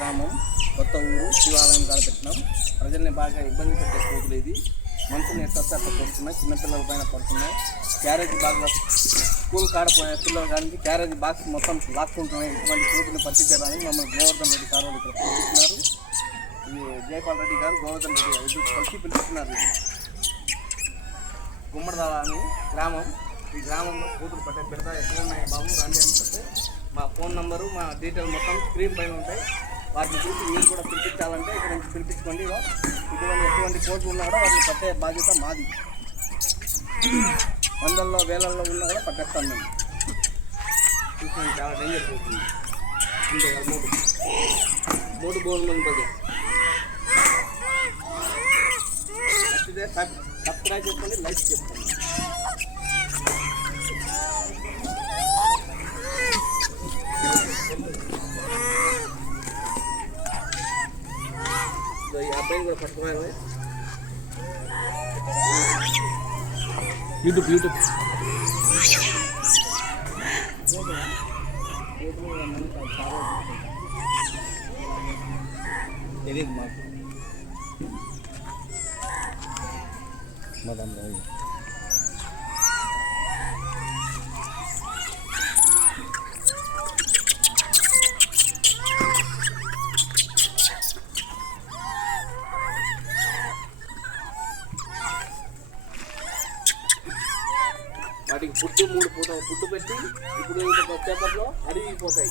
గ్రామం, కొత్త ఊరు, శివాలయం కాడ పెట్టినాం. ప్రజల్ని బాగా ఇబ్బంది పెట్టే కోతులు ఇది. మనుషుల్ని ఎట్లా అట్లా పడుతున్నాయి, చిన్నపిల్లల పైన పడుతున్నాయి. క్యారేజ్ బాగా స్కూల్ కాడపోయే పిల్లల కానీ క్యారేజ్ బాక్స్ మొత్తం లాక్కుంటున్నాయి. ఇటువంటి కోతుల్ని పట్టించడానికి మమ్మల్ని గోవర్ధన్ రెడ్డి సార్ ఇక్కడ పిలుస్తున్నారు. ఈ జయపాల్ రెడ్డి గారు గోవర్ధన్ రెడ్డి కలిసి పిలుస్తున్నారు. గుమ్మడిదాల అని గ్రామం. ఈ గ్రామంలో కూతురు పట్టే పెడతా ఎక్కడ ఉన్నాయి బాబు రండి అని చెప్తే మా ఫోన్ నంబరు, మా డీటెయిల్ మొత్తం స్క్రీన్ పైన ఉంటాయి. వాటిని చూసి మీరు కూడా పిలిపించాలంటే ఇక్కడ నుంచి పిలిపించుకోండి. ఎటువంటి కోతులు ఉన్నా కూడా వాటిని పట్టే బాధ్యత మాది. వందల్లో వేలల్లో ఉన్నా కూడా పట్టేస్తాను మేము. చూసి చాలా డేంజర్ పోతుంది. మూడు బోర్లు ఉంటుంది. నచ్చితే సబ్స్క్రైబ్ చేసుకోండి, లైక్ చేసుకోండి. ఈ అబ్బాయిని కూడా పట్టుకోవాలి. యూట్యూబ్ తెలియదు మాకు. మదం వాటికి ఫుడ్ 3 పూట ఫుడ్ పెట్టి ఇప్పుడు ఇంకా వచ్చేపట్లో అడిగిపోతాయి.